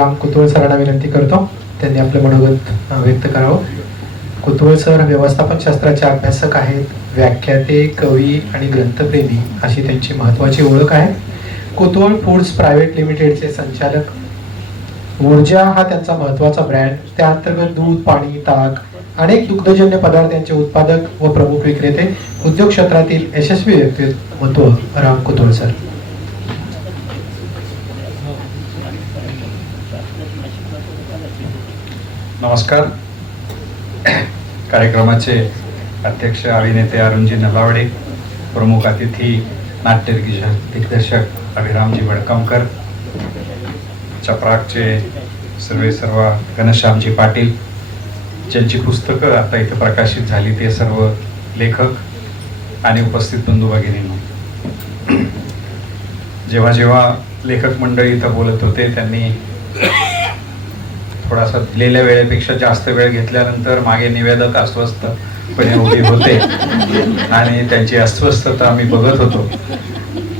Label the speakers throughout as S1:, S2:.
S1: राम कुतुळ सरांना विनंती करतो. त्यांनी आपलं मनोगत व्यक्त करावं. कुतुळ सर व्यवस्थापन शास्त्राचे अभ्यासक आहेत. व्याख्याते कवी आणि ग्रंथप्रेमी अशी त्यांची महत्त्वाची ओळख आहे. कुतुळ फूड्स प्रायव्हेट लिमिटेडचे संचालक. ऊर्जा हा त्यांचा महत्त्वाचा ब्रँड. त्या अंतर्गत दूध पाणी ताक अनेक दुग्धजन्य पदार्थांचे उत्पादक व प्रमुख विक्रेते उद्योग क्षेत्रातील यशस्वी व्यक्तिमत्व. राम कुतुळ सर.
S2: नमस्कार. कार्यक्रमाचे अध्यक्ष अभिनेते अरुणजी नलावडे प्रमुख अतिथी नाट्य दिग्दर्शक अभिरामजी वडकमकर चपराकचे सर्वे सर्व घनश्यामजी पाटील ज्यांची पुस्तकं आता इथं प्रकाशित झाली ते सर्व लेखक आणि उपस्थित बंधू भगिनींना. जेव्हा जेव्हा लेखक मंडळी इथं बोलत होते त्यांनी थोडासा दिलेल्या वेळेपेक्षा जास्त वेळ घेतल्यानंतर मागे निवेदक अस्वस्थपणे उभे होते. आणि त्यांची अस्वस्थता मी बघत होतो.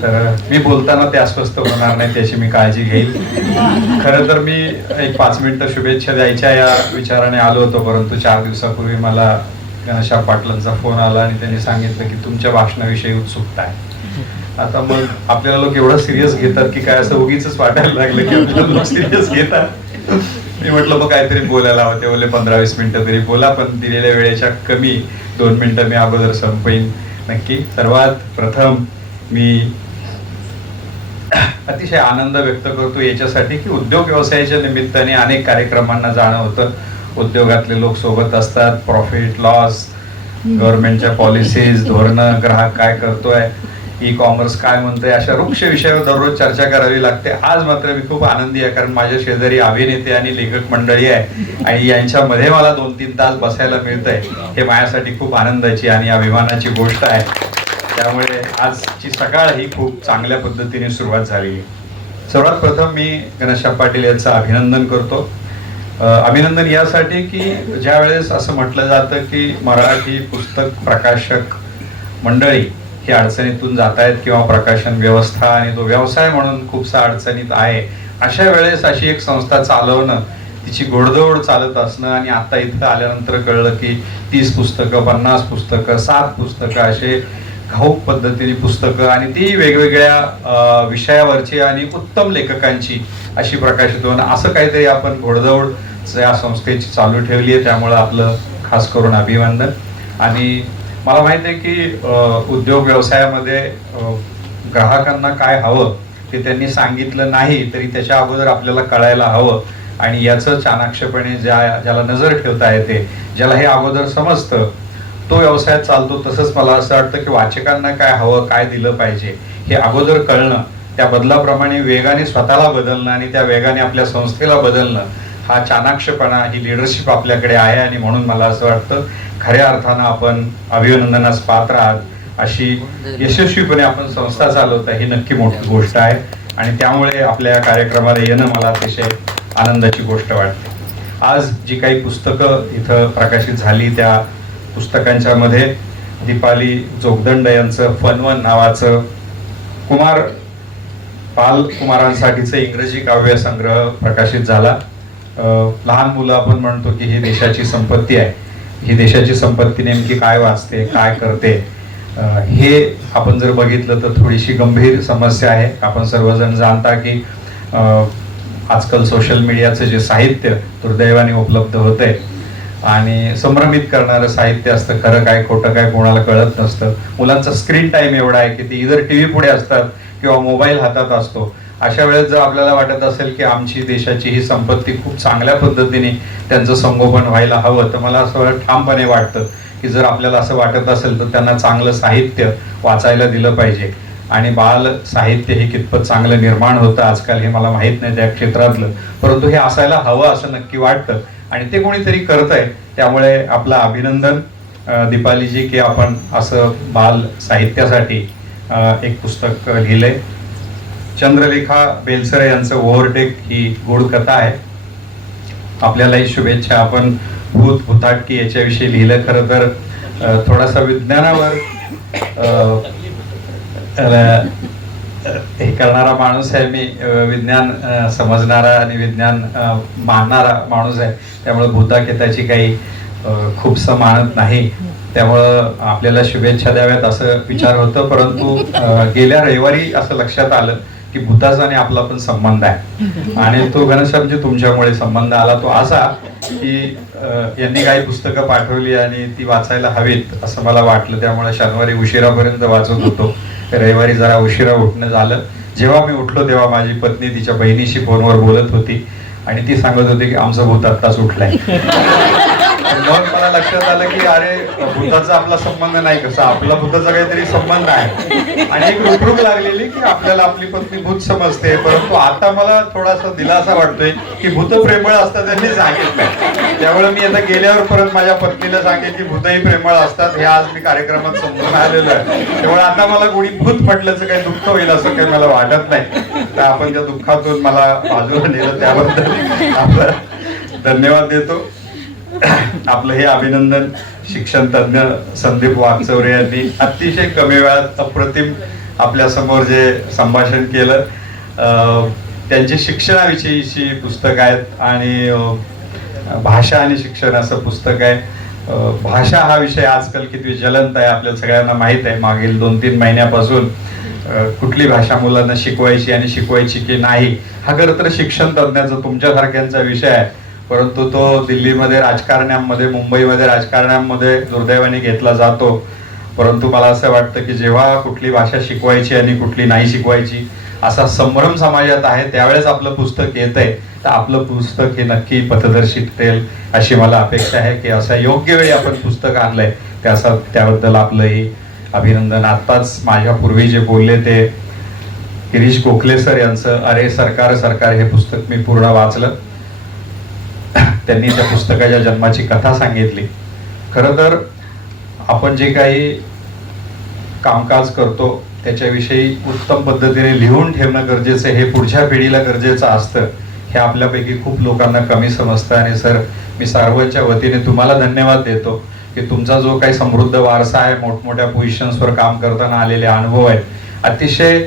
S2: तर मी बोलताना ते अस्वस्थ होणार नाही त्याची मी काळजी घेईल. खरं तर मी एक पाच मिनिटं शुभेच्छा द्यायच्या या विचाराने आलो होतो परंतु चार दिवसापूर्वी मला गणेशा पाटलांचा फोन आला आणि त्यांनी सांगितलं की तुमच्या भाषणाविषयी उत्सुकता आहे. आता मग आपल्याला लोक एवढं सिरियस घेतात की काय असं उगीच वाटायला लागलं की आपल्याला लोक सिरियस घेतात. मी म्हटलं मग काहीतरी बोलायला हवं. ते बोलले पंधरा वीस मिनटं तरी बोला पण दिलेल्या वेळेच्या कमी दोन मिनटं मी अगोदर संपईन नक्की. सर्वात प्रथम मी अतिशय आनंद व्यक्त करतो याच्यासाठी की उद्योग व्यवसायाच्या निमित्ताने अनेक कार्यक्रमांना जाणं होतं. उद्योगातले लोक सोबत असतात. प्रॉफिट लॉस गव्हर्नमेंटच्या पॉलिसीज धोरणं ग्राहक काय करतोय ई कॉमर्स काय म्हणतोय अशा वृक्ष विषयावर दररोज चर्चा करावी लागते. आज मात्र मी खूप आनंदी आहे कारण माझ्या शेजारी अभिनेते आणि लेखक मंडळी आहे आणि यांच्यामध्ये मला दोन तीन तास बसायला मिळतंय. हे माझ्यासाठी खूप आनंदाची आणि अभिमानाची गोष्ट आहे. त्यामुळे आजची सकाळ ही खूप चांगल्या पद्धतीने सुरुवात झाली आहे सर्वात प्रथम मी गणेशा पाटील यांचं अभिनंदन करतो. अभिनंदन यासाठी की ज्या वेळेस असं म्हटलं जातं की मराठी पुस्तक प्रकाशक मंडळी ही अडचणीतून जात आहेत किंवा प्रकाशन व्यवस्था आणि तो व्यवसाय म्हणून खूपसा अडचणीत आहे. अशा वेळेस अशी एक संस्था चालवणं तिची गोडदोड चालत असणं आणि आता इथं आल्यानंतर कळलं की तीस पुस्तकं पन्नास पुस्तकं सात पुस्तकं असे घाऊक पद्धतीने पुस्तकं आणि ती वेगवेगळ्या विषयावरची आणि उत्तम लेखकांची अशी प्रकाशित होणं असं काहीतरी आपण घोडदौड या संस्थेची चालू ठेवली आहे. त्यामुळं आपलं खास करून अभिनंदन. आणि मला माहिती आहे की उद्योग व्यवसायामध्ये ग्राहकांना काय हवं ते त्यांनी सांगितलं नाही तरी त्याच्या अगोदर आपल्याला कळायला हवं. आणि याचं चाणाक्षपणे ज्या ज्याला नजर ठेवता येते ज्याला हे अगोदर समजतं तो व्यवसाय चालतो तसंच मला असं वाटतं की वाचकांना काय हवं काय दिलं पाहिजे हे अगोदर कळणं त्या बदलाप्रमाणे वेगाने स्वतःला बदलणं आणि त्या वेगाने आपल्या संस्थेला बदलणं हा चाणाक्षपणा ही लिडरशिप आपल्याकडे आहे आणि म्हणून मला असं वाटतं खऱ्या अर्थानं आपण अभिनंदनास पात्र आहात. अशी यशस्वीपणे आपण संस्था चालवत ही नक्की मोठी गोष्ट आहे. आणि त्यामुळे आपल्या या कार्यक्रमाला येणं मला अतिशय आनंदाची गोष्ट वाटते. आज जी काही पुस्तकं इथं प्रकाशित झाली त्या पुस्तकांच्या मध्ये दीपाली जोगदंड यांचं फनवन नावाचं कुमार पाल कुमारांसाठीचं इंग्रजी काव्य संग्रह प्रकाशित झाला. लहान मुलं आपण म्हणतो की ही देशाची संपत्ती आहे. ही देशाची संपत्ती नेमकी काय वाचते काय करते? हे आपण जर बघितलं तर थोडीशी गंभीर समस्या आहे. आपण सर्वजण जाणता की आजकाल सोशल मीडियाचं जे साहित्य दुर्दैवाने उपलब्ध होतंय. आणि संभ्रमित करणारं साहित्य असतं खरं काय खोटं काय कोणाला कळत नसतं. मुलांचा स्क्रीन टाइम एवढा आहे की ते इतर टी व्ही पुढे असतात किंवा मोबाईल हातात असतो. अशा वेळेस जर आपल्याला वाटत असेल की आमची देशाची ही संपत्ती खूप चांगल्या पद्धतीने त्यांचं संगोपन व्हायला हवं तर मला असं ठामपणे वाटतं की जर आपल्याला असं वाटत असेल तर त्यांना चांगलं साहित्य वाचायला दिलं पाहिजे. आणि बाल साहित्य हे कितपत चांगलं निर्माण होतं आजकाल हे मला माहीत नाही त्या क्षेत्रातलं. परंतु हे असायला हवं असं नक्की वाटतं. आणि ते कोणीतरी करत आहे त्यामुळे आपलं अभिनंदन दीपालीजी की आपण असं बाल साहित्यासाठी एक पुस्तक लिहिलंय. चंद्रलेखा बेलसरे यांचं ओव्हरटेक ही गोड कथा आहे. आपल्यालाही शुभेच्छा. आपण भूत भूताटकी याच्याविषयी लिहिलं खरं तर थोडासा विज्ञानावर हे करणारा माणूस आहे मी विज्ञान समजणारा आणि विज्ञान मानणारा माणूस आहे. त्यामुळे भूताकेताची काही खूपसं मानत नाही. त्यामुळं आपल्याला शुभेच्छा द्याव्यात असं विचार होतं परंतु गेल्या रविवारी असं लक्षात आलं की भूताचा आणि आपला पण संबंध आहे. आणि तो घनश्यामजी तुमच्यामुळे संबंध आला. तो असा की यांनी काही पुस्तकं पाठवली आणि ती वाचायला हवीत असं मला वाटलं. त्यामुळे शनिवारी उशिरापर्यंत वाचत होतो. रविवारी जरा उशिरा उठणं झालं. जेव्हा मी उठलो तेव्हा माझी पत्नी तिच्या बहिणीशी फोनवर बोलत होती आणि ती सांगत होती की आमचं भूत आत्ताच उठलंय. मग मला लक्षात आलं की अरे भूताचा आपला संबंध नाही कसा? आपला बुद्धाचा काहीतरी संबंध आहे. आणि एक रुपरुप लागलेली की आपल्याला आपली पत्नी भूत समजते. परंतु आता मला थोडासा दिलासा वाटतोय की भूत प्रेमळ असतात त्यांनी सांगितलं त्यामुळे मी आता गेल्यावर परत माझ्या पत्नीला सांगेल की भूतही प्रेमळ असतात. हे आज मी कार्यक्रमात समजून आलेलो आहे. त्यामुळे आता मला कोणी भूत पडल्याचं काही दुःख होईल असं काही मला वाटत नाही. तर आपण त्या दुःखातून मला बाजूला नेलं त्याबद्दल. आपलं धन्यवाद देतो. आपलं हे अभिनंदन शिक्षण तज्ञ संदीप वाघचौरे यांनी अतिशय कमी वेळात अप्रतिम आपल्यासमोर जे संभाषण केलं. त्यांची शिक्षणाविषयीची पुस्तक आहेत आणि भाषा आणि शिक्षण असं पुस्तक आहे. भाषा हा विषय आजकाल किती ज्वलंत आहे आपल्याला सगळ्यांना माहीत आहे. मागील दोन तीन महिन्यापासून कुठली भाषा मुलांना शिकवायची आणि शिकवायची की नाही हा खरं तर शिक्षण तज्ञाचा तुमच्यासारख्यांचा विषय आहे. परंतु तो दिल्लीमध्ये राजकारण्यांमध्ये मुंबईमध्ये राजकारण्यांमध्ये दुर्दैवाने घेतला जातो. परंतु मला असं वाटतं की जेव्हा कुठली भाषा शिकवायची आणि कुठली नाही शिकवायची असा संभ्रम समाजात आहे त्यावेळेस आपलं पुस्तक येत आहे तर आपलं पुस्तक हे नक्की पथदर्शी ठरेल अशी मला अपेक्षा आहे की असा योग्य वेळी आपण पुस्तक आणलंय. त्याचा त्याबद्दल आपलंही अभिनंदन. आत्ताच माझ्या पूर्वी जे बोलले ते गिरीश गोखले सर यांचं अरे सरकार सरकार हे पुस्तक मी पूर्ण वाचलं. त्यांनी त्या पुस्तकाच्या जन्माची कथा सांगितली. खरं तर आपण जे काही कामकाज करतो त्याच्याविषयी उत्तम पद्धतीने लिहून ठेवणं गरजेचं आहे हे पुढच्या पिढीला गरजेचं असतं हे आपल्यापैकी खूप लोकांना कमी समजतं. आणि सर मी सर्वांच्या वतीने तुम्हाला धन्यवाद देतो की तुमचा जो काही समृद्ध वारसा आहे मोठमोठ्या पोझिशन्सवर काम करताना आलेले अनुभव आहेत अतिशय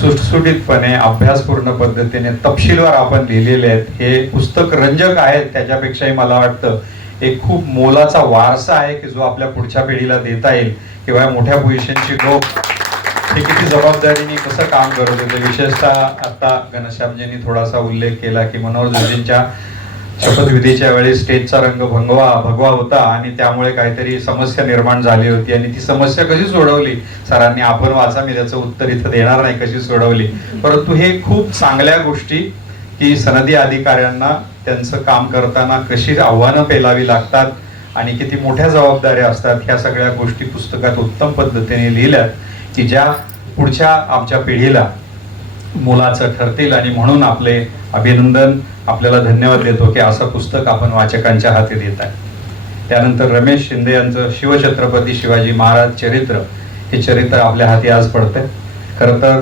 S2: सुटसुटीतपणे अभ्यासपूर्ण पद्धतीने तपशीलवार आपण लिहिलेले आहेत. हे पुस्तक रंजक आहेत त्याच्यापेक्षाही मला वाटतं एक खूप मोलाचा वारसा आहे की जो आपल्या पुढच्या पिढीला देता येईल किंवा मोठ्या पोझिशनची लोक हे किती जबाबदारीने कसं काम करत होते. विशेषतः आता घनश्यामजींनी थोडासा उल्लेख केला की मनोहर जोशींच्या शपथविधीच्या वेळी स्टेजचा रंग भंगवा भगवा होता आणि त्यामुळे काहीतरी समस्या निर्माण झाली होती. आणि ती समस्या कशी सोडवली? सरांनी आपण वाचा मी त्याचं उत्तर इथं देणार नाही कशी सोडवली. परंतु हे खूप चांगल्या गोष्टी की सनदी अधिकाऱ्यांना त्यांचं काम करताना कशी आव्हानं पेलावी लागतात आणि किती मोठ्या जबाबदाऱ्या असतात ह्या सगळ्या गोष्टी पुस्तकात उत्तम पद्धतीने लिहिल्यात की ज्या पुढच्या आमच्या पिढीला मुलाचं ठरतील आणि म्हणून आपले अभिनंदन आपल्याला धन्यवाद देतो की असं पुस्तक आपण वाचकांच्या हाती देत आहे. त्यानंतर रमेश शिंदे यांचं शिवछत्रपती शिवाजी महाराज चरित्र हे चरित्र आपल्या हाती आज पडतं खरं तर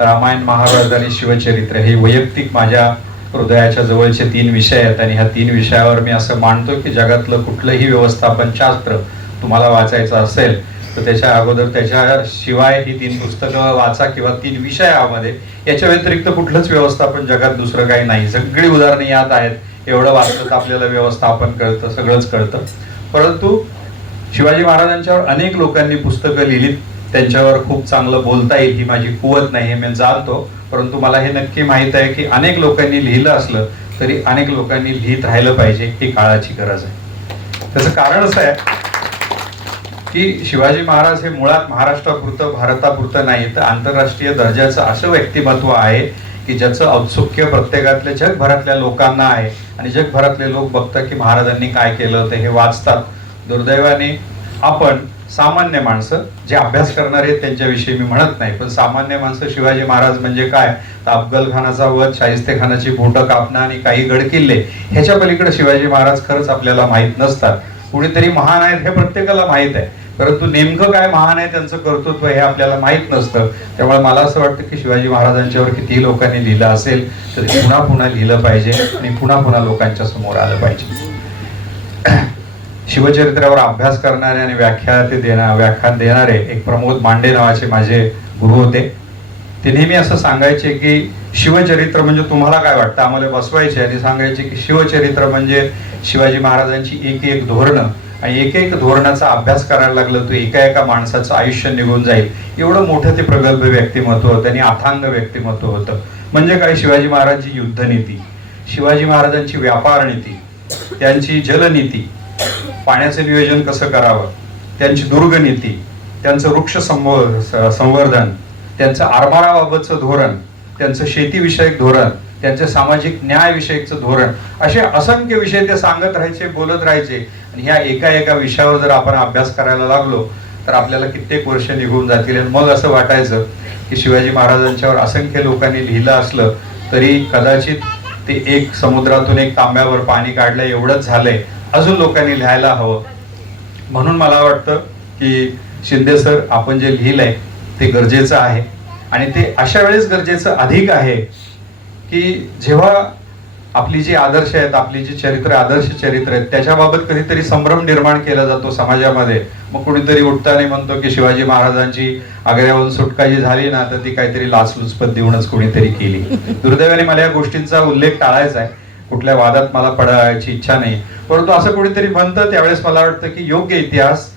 S2: रामायण महाभारत आणि शिवचरित्र हे वैयक्तिक माझ्या हृदयाच्या जवळचे तीन विषय आहेत आणि ह्या तीन विषयावर मी असं मानतो की जगातलं कुठलंही व्यवस्थापन शास्त्र तुम्हाला वाचायचं असेल तर त्याच्या अगोदर त्याच्या शिवाय ही तीन पुस्तकं वाचा किंवा तीन विषयामध्ये याच्या व्यतिरिक्त कुठलंच व्यवस्थापन जगात दुसरं काही नाही. सगळी उदाहरणे यात आहेत. एवढं वाचलं तर आपल्याला व्यवस्थापन कळतं सगळंच कळतं. परंतु शिवाजी महाराजांच्यावर अनेक लोकांनी पुस्तकं लिहिलीत. त्यांच्यावर खूप चांगलं बोलता येईल ही माझी कुवत नाही हे मी जाणतो. परंतु मला हे नक्की माहीत आहे की अनेक लोकांनी लिहिलं असलं तरी अनेक लोकांनी लिहित राहिलं पाहिजे ही काळाची गरज आहे. त्याचं कारण असं आहे की शिवाजी महाराज हे मुळात महाराष्ट्रापुरतं भारतापुरतं नाही तर आंतरराष्ट्रीय दर्जाचं असं व्यक्तिमत्व आहे की ज्याचं औत्सुक्य प्रत्येकातल्या जगभरातल्या लोकांना आहे. आणि जगभरातले लोक बघतात की महाराजांनी काय केलं ते हे वाचतात. दुर्दैवाने आपण सामान्य माणसं जे अभ्यास करणारे आहेत त्यांच्याविषयी मी म्हणत नाही पण सामान्य माणसं शिवाजी महाराज म्हणजे काय? तर अफगल खानाचा वध शाहिस्ते खानाची बोटं कापणं आणि काही गडकिल्ले ह्याच्या पलीकडे शिवाजी महाराज खरंच आपल्याला माहीत नसतात. कुणीतरी महान आहेत हे प्रत्येकाला माहीत आहे. परंतु नेमकं काय महान आहे त्यांचं कर्तृत्व हे आपल्याला माहीत नसतं. त्यामुळे मला असं वाटतं की शिवाजी महाराजांच्यावर कितीही लोकांनी लिहिलं असेल तर पुन्हा पुन्हा लिहिलं पाहिजे आणि पुन्हा पुन्हा लोकांच्या समोर आलं पाहिजे. शिवचरित्रावर अभ्यास करणारे आणि व्याख्या ते देणार व्याख्यान देणारे एक प्रमोद मांडे नावाचे माझे गुरु होते. ते नेहमी असं सांगायचे की शिवचरित्र म्हणजे तुम्हाला काय वाटतं? आम्हाला बसवायचे आणि सांगायचे की शिवचरित्र म्हणजे शिवाजी महाराजांची एक एक धोरणं. आणि एक एक धोरणाचा अभ्यास करायला लागलं तो एका एका माणसाचं आयुष्य निघून जाईल. एवढं मोठं ते प्रगल्भ व्यक्तिमत्व होतं आणि अथांग व्यक्तिमत्व होतं. म्हणजे काय? शिवाजी महाराजांची युद्धनीती शिवाजी महाराजांची व्यापार नीती त्यांची जलनीती पाण्याचं नियोजन कसं करावं त्यांची दुर्गनीती त्यांचं वृक्ष संव- संवर्धन त्यांचं आरमाराबाबतचं धोरण त्यांचं शेतीविषयक धोरण त्यांचं सामाजिक न्यायविषयकचं धोरण असे असंख्य विषय ते सांगत राहायचे बोलत राहायचे. आणि ह्या एका एका विषयावर जर आपण अभ्यास करायला लागलो तर आपल्याला कित्येक वर्ष निघून जातील. आणि मग असं वाटायचं की शिवाजी महाराजांच्यावर असंख्य लोकांनी लिहिलं असलं तरी कदाचित ते एक समुद्रातून एक तांब्यावर पाणी काढलं एवढंच झालंय. अजून लोकांनी लिहायला हवं. म्हणून मला वाटतं की शिंदे सर आपण जे लिहिलंय ते गरजेचं आहे. आणि ते अशा वेळेस गरजेचं अधिक आहे की जेव्हा आपली जी आदर्श आहेत आपली जी चरित्र आदर्श चरित्र आहेत त्याच्याबाबत कधीतरी संभ्रम निर्माण केला जातो समाजामध्ये. मग कुणीतरी उठताना म्हणतो की शिवाजी महाराजांची आग्र्याहून सुटका जी झाली ना तर ती काहीतरी लाचलुचपत देऊनच कोणीतरी केली. दुर्दैवाने मला या गोष्टींचा उल्लेख टाळायचा आहे. कुठल्या वादात मला पडायची इच्छा नाही. परंतु असं कुणीतरी म्हणतं त्यावेळेस मला वाटतं की योग्य इतिहास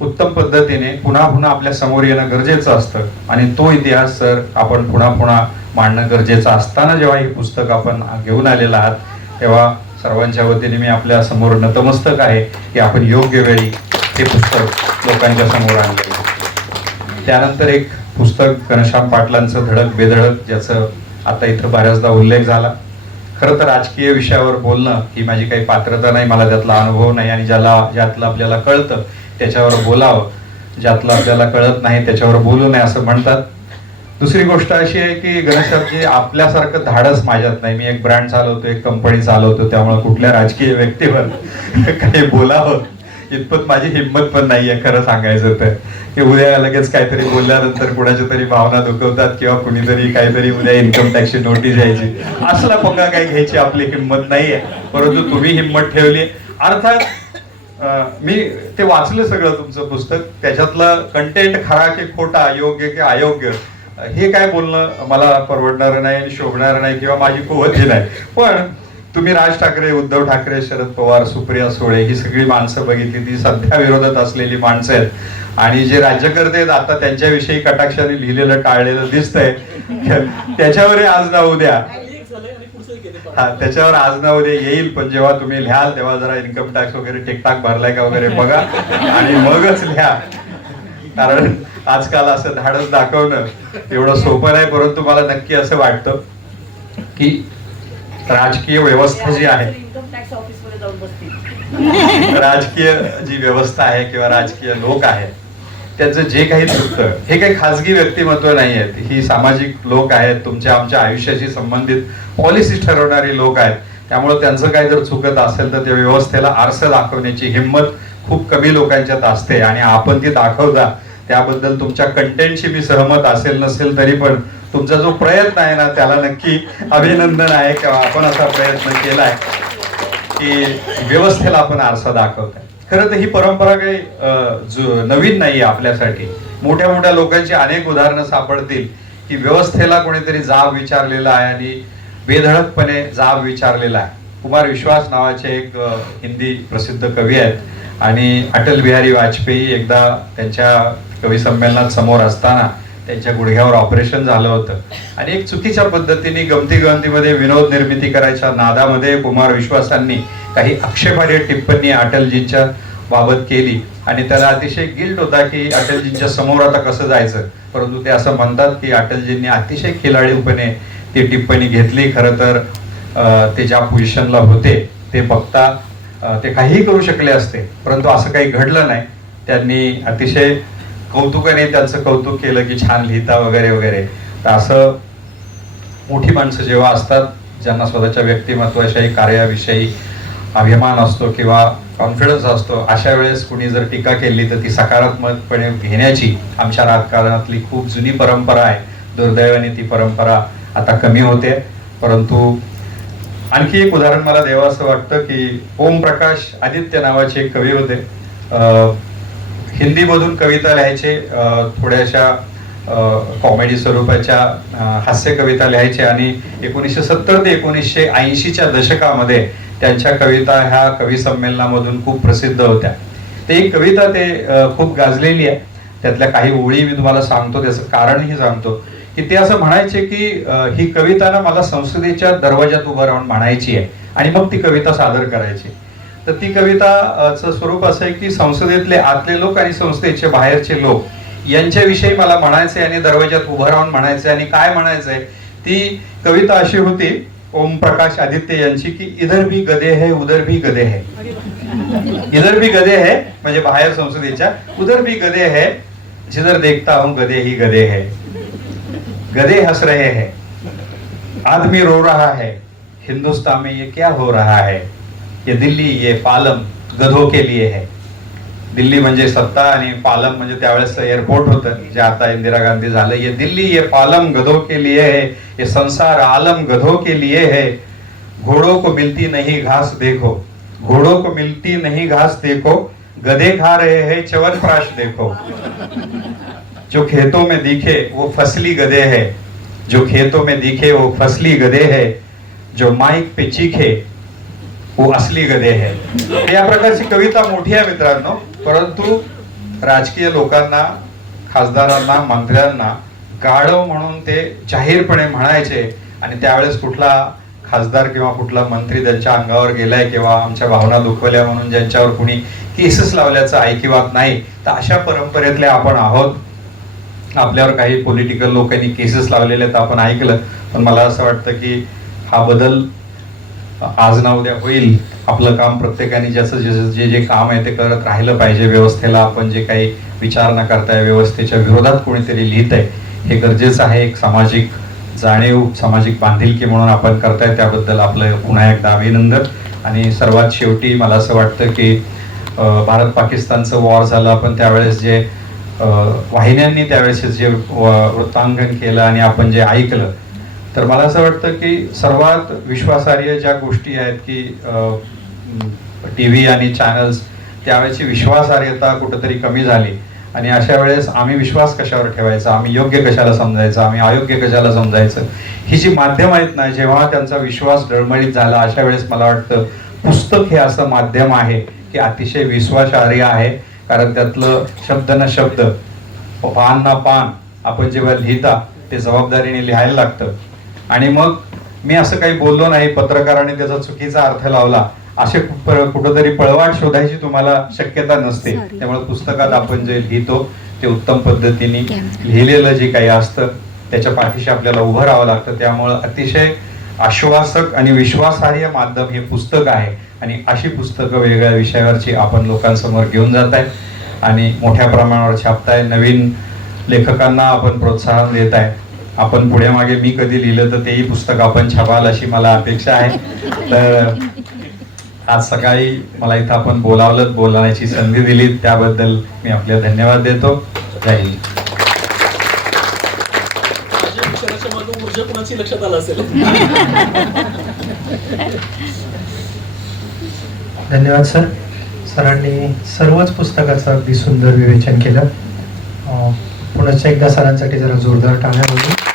S2: उत्तम पद्धतीने पुन्हा पुन्हा आपल्यासमोर येणं गरजेचं असतं. आणि तो इतिहास सर आपण पुन्हा पुन्हा मांडणं गरजेचं असताना जेव्हा हे पुस्तक आपण घेऊन आलेलं आहात तेव्हा सर्वांच्या वतीने मी आपल्यासमोर नतमस्तक आहे की आपण योग्य वेळी हे पुस्तक लोकांच्या समोर आणलं. त्यानंतर एक पुस्तक घनश्याम पाटलांचं धडक बेधडक ज्याचं आता इथं बऱ्याचदा उल्लेख झाला. खरं तर राजकीय विषयावर बोलणं ही माझी काही पात्रता नाही मला त्यातला अनुभव नाही आणि ज्याला ज्यातलं आपल्याला कळतं त्याच्यावर बोलावं. ज्यातलं आपल्याला कळत नाही त्याच्यावर बोलू नये असं म्हणतात. दुसरी गोष्ट अशी आहे की घनश्यामजी आपल्यासारखं धाडस माझ्यात नाही. मी एक ब्रँड चालवतो एक कंपनी चालवतो त्यामुळे कुठल्या राजकीय व्यक्तीवर काही बोलावं इतपत माझी हिंमत पण नाहीये खरं सांगायचं तर. की उद्या लगेच काहीतरी बोलल्यानंतर कुणाच्या तरी भावना दुखवतात किंवा कुणीतरी काहीतरी उद्या इन्कम टॅक्सची नोटीस यायची. असला पंगा काही घ्यायची आपली हिंमत नाहीये. परंतु तुम्ही हिंमत ठेवली. अर्थात मी ते वाचलं सगळं तुमचं पुस्तक. त्याच्यातलं कंटेंट खरा की खोटा योग्य की अयोग्य हे काय बोलणं मला परवडणार नाही शोभणार नाही किंवा माझी कुवती नाही. पण तुम्ही राज ठाकरे उद्धव ठाकरे शरद पवार सुप्रिया सुळे ही सगळी माणसं बघितली. ती सध्या विरोधात असलेली माणसं आहेत. आणि जे राज्यकर्ते आहेत आता त्यांच्याविषयी कटाक्षाने लिहिलेलं टाळलेलं दिसतंय. त्याच्यावर आज ना उद्या हा त्याच्यावर आज ना उद्या येईल पण जेव्हा तुम्ही लिहाल तेव्हा जरा इन्कम टॅक्स वगैरे टिकटाक भरलाय का वगैरे बघा. आणि मगच लिहा. कारण आजकाल असं धाडस दाखवणं एवढं सोपं नाही परंतु मला नक्की असं वाटतं की राजकीय व्यवस्था जी आहे राजकीय जी व्यवस्था आहे किंवा राजकीय लोक आहेत त्यांचं जे काही चुकतं हे काही खाजगी व्यक्तिमत्व नाही आहेत. ही सामाजिक लोक आहेत तुमच्या आमच्या आयुष्याशी संबंधित पॉलिसी ठरवणारी लोक आहेत. त्यामुळे त्यांचं काही जर चुकत असेल तर त्या व्यवस्थेला आरसं दाखवण्याची हिंमत खूप कमी लोकांच्यात असते आणि आपण ती दाखवता त्याबद्दल तुमच्या कंटेंटशी मी सहमत असेल नसेल तरी पण तुमचा जो प्रयत्न आहे ना त्याला नक्की अभिनंदन आहे किंवा आपण असा प्रयत्न केलाय की व्यवस्थेला आपण आरसा दाखवताय. खरं तर ही परंपरा काही नवीन नाही नवीन आपल्यासाठी. मोठ्या मोठ्या लोकांची अनेक उदाहरणं सापडतील की व्यवस्थेला कोणीतरी जाब विचारलेला आहे आणि बेधडकपणे जाब विचारलेला आहे. कुमार विश्वास नावाचे एक हिंदी प्रसिद्ध कवी आहेत आणि अटल बिहारी वाजपेयी एकदा त्यांच्या कवी संमेलनात समोर असताना त्यांच्या गुडघ्यावर ऑपरेशन झालं होतं. आणि एक चुकीच्या पद्धतीने गमती गमतीमध्ये विनोद निर्मिती करायच्या नादामध्ये कुमार विश्वासांनी काही आक्षेपार्ह टिप्पणी अटलजींच्या बाबत केली. आणि त्याला अतिशय गिल्ट होता की अटलजींच्या समोर आता कसं जायचं? परंतु ते असं म्हणतात की अटलजींनी अतिशय खिलाडूपणे ती टिप्पणी घेतली. खरं तर ते ज्या पोझिशनला होते ते बघता ते काहीही करू शकले असते. परंतु असं काही घडलं नाही. त्यांनी अतिशय कौतुकाने त्यांचं कौतुक केलं की छान लिहिता वगैरे वगैरे. तर असं मोठी माणसं जेव्हा असतात ज्यांना स्वतःच्या व्यक्तिमत्वाशाही कार्याविषयी अभिमान असतो किंवा कॉन्फिडन्स असतो अशा वेळेस कुणी जर टीका केली तर ती सकारात्मकपणे घेण्याची आमच्या राजकारणातली खूप जुनी परंपरा आहे. दुर्दैवाने ती परंपरा आता कमी होते. परंतु आणखी एक उदाहरण मला द्यावं असं वाटतं की ओम प्रकाश आदित्य नावाचे एक कवी होते. हिंदीमधून कविता लिहायचे अं, थोड्याशा कॉमेडी स्वरूपाच्या हास्य कविता लिहायचे आणि एकोणीसशे सत्तर ते एकोणीसशे ऐंशीच्या दशकामध्ये त्यांच्या कविता ह्या कवी संमेलनामधून खूप प्रसिद्ध होत्या. ते एक कविता ते खूप गाजलेली आहे. त्यातल्या काही ओळी मी तुम्हाला सांगतो त्याचं कारणही सांगतो. की ते असं म्हणायचे की ही कविता ना मला संसदेच्या दरवाजात उभं राहून म्हणायची आहे आणि मग ती कविता सादर करायची. तर ती कविताचं स्वरूप असं आहे की संसदेतले आतले लोक आणि संस्थेचे बाहेरचे लोक यांच्याविषयी मला म्हणायचे आणि दरवाजात उभं राहून म्हणायचे आणि काय म्हणायचंय ती कविता अशी होती ओम प्रकाश आदित्य यांची की इधर भी गदे है उधर भी गदे है. इधर भी गधे है म्हणजे बाहेर संसदेच्या उधर भी गधे है जिधर देखता हूं गधे ही गधे है. गधे हंस रहे हैं आदमी रो रहा है हिंदुस्तान में ये क्या हो रहा है? ये दिल्ली, ये पालम गधों के लिए है। दिल्ली म्हणजे सत्ता आणि पालम म्हणजे त्यावेळेस एअरपोर्ट होतं, जे आता इंदिरा गांधी झालं ये दिल्ली, ये पालम गधों के लिए है, ये संसार आलम गधों के लिए है। घोड़ों को मिलती नहीं घास देखो, घोड़ों को मिलती नहीं घास देखो, गधे खा रहे हैं चवन प्राश देखो। जो खेतों में दिखे, वो फसली गधे है। जो खेतों में दिखे, वो फसली गधे है। जो माइक पे चीखे वो असली गधे आहे या प्रकारची कविता मोठी आहे मित्रांनो. परंतु राजकीय लोकांना खासदारांना मंत्र्यांना गाढव म्हणून ते जाहीरपणे म्हणायचे आणि त्यावेळेस कुठला खासदार किंवा कुठला मंत्री त्यांच्या अंगावर गेलाय किंवा आमच्या भावना दुखवल्या म्हणून ज्यांच्यावर कुणी केसेस लावल्याचं ऐकिवात नाही तर अशा परंपरेतले आपण आहोत. आपल्यावर काही पॉलिटिकल लोकांनी केसेस लावलेले आहेत आपण ऐकलं. पण मला असं वाटतं की हा बदल आज ना उद्या होईल. आपलं काम प्रत्येकाने ज्याचं जे जे जे काम आहे ते करत राहिलं पाहिजे. व्यवस्थेला आपण जे काही विचार न करताय व्यवस्थेच्या विरोधात कोणीतरी लिहित आहे हे गरजेचं आहे. एक सामाजिक जाणीव सामाजिक बांधिलकी म्हणून आपण करताय त्याबद्दल आपलं पुन्हा एकदा अभिनंदन. आणि सर्वात शेवटी मला असं वाटतं की भारत पाकिस्तानचं वॉर झालं आपण त्यावेळेस जे वाहिन्यांनी त्यावेळेस जे व- वृत्तांकन केलं आणि आपण जे ऐकलं तर मला असं वाटतं की सर्वात विश्वासार्ह ज्या गोष्टी आहेत की टी व्ही आणि चॅनल्स त्यावेळेची विश्वासार्हता कुठंतरी कमी झाली. आणि अशा वेळेस आम्ही विश्वास कशावर ठेवायचा? आम्ही योग्य कशाला समजायचं? आम्ही अयोग्य कशाला समजायचं? ही जी माध्यम आहेत ना जेव्हा त्यांचा विश्वास डळमळीत झाला अशा वेळेस मला वाटतं पुस्तक हे असं माध्यम आहे की अतिशय विश्वासार्ह आहे. कारण त्यातलं शब्द न शब्द पान ना पान आपण जेव्हा लिहिता ते जबाबदारीने लिहायला लागतं. आणि मग मी असं काही बोललो नाही पत्रकाराने त्याचा चुकीचा अर्थ लावला असे कुठ- कुठंतरी पळवाट शोधायची तुम्हाला शक्यता नसते. त्यामुळे पुस्तकात आपण जे लिहितो ते उत्तम पद्धतीने लिहिलेलं जे काही असतं त्याच्या पाठीशी आपल्याला उभं राहावं लागतं. त्यामुळं अतिशय आश्वासक आणि विश्वासार्ह माध्यम हे पुस्तक आहे. आणि अशी पुस्तकं वेगवेगळ्या विषयावरची आपण लोकांसमोर घेऊन जात आहे. आणि मोठ्या प्रमाणावर छापताय. नवीन लेखकांना आपण प्रोत्साहन देत आहे. आपण पुढे मागे मी कधी लिहिलं तर तेही पुस्तक आपण छापाल अशी मला अपेक्षा आहे. तर आज सकाळी मला इथं आपण बोलावलं बोलण्याची संधी दिली त्याबद्दल मी आपले धन्यवाद देतो.
S3: कुणाची लक्षात आलं असेल?
S1: धन्यवाद सर. सरांनी सर्वच पुस्तकाचं अगदी सुंदर विवेचन केलं. पुनश्च एकदा सरांसाठी जरा जोरदार टाळ्या होईल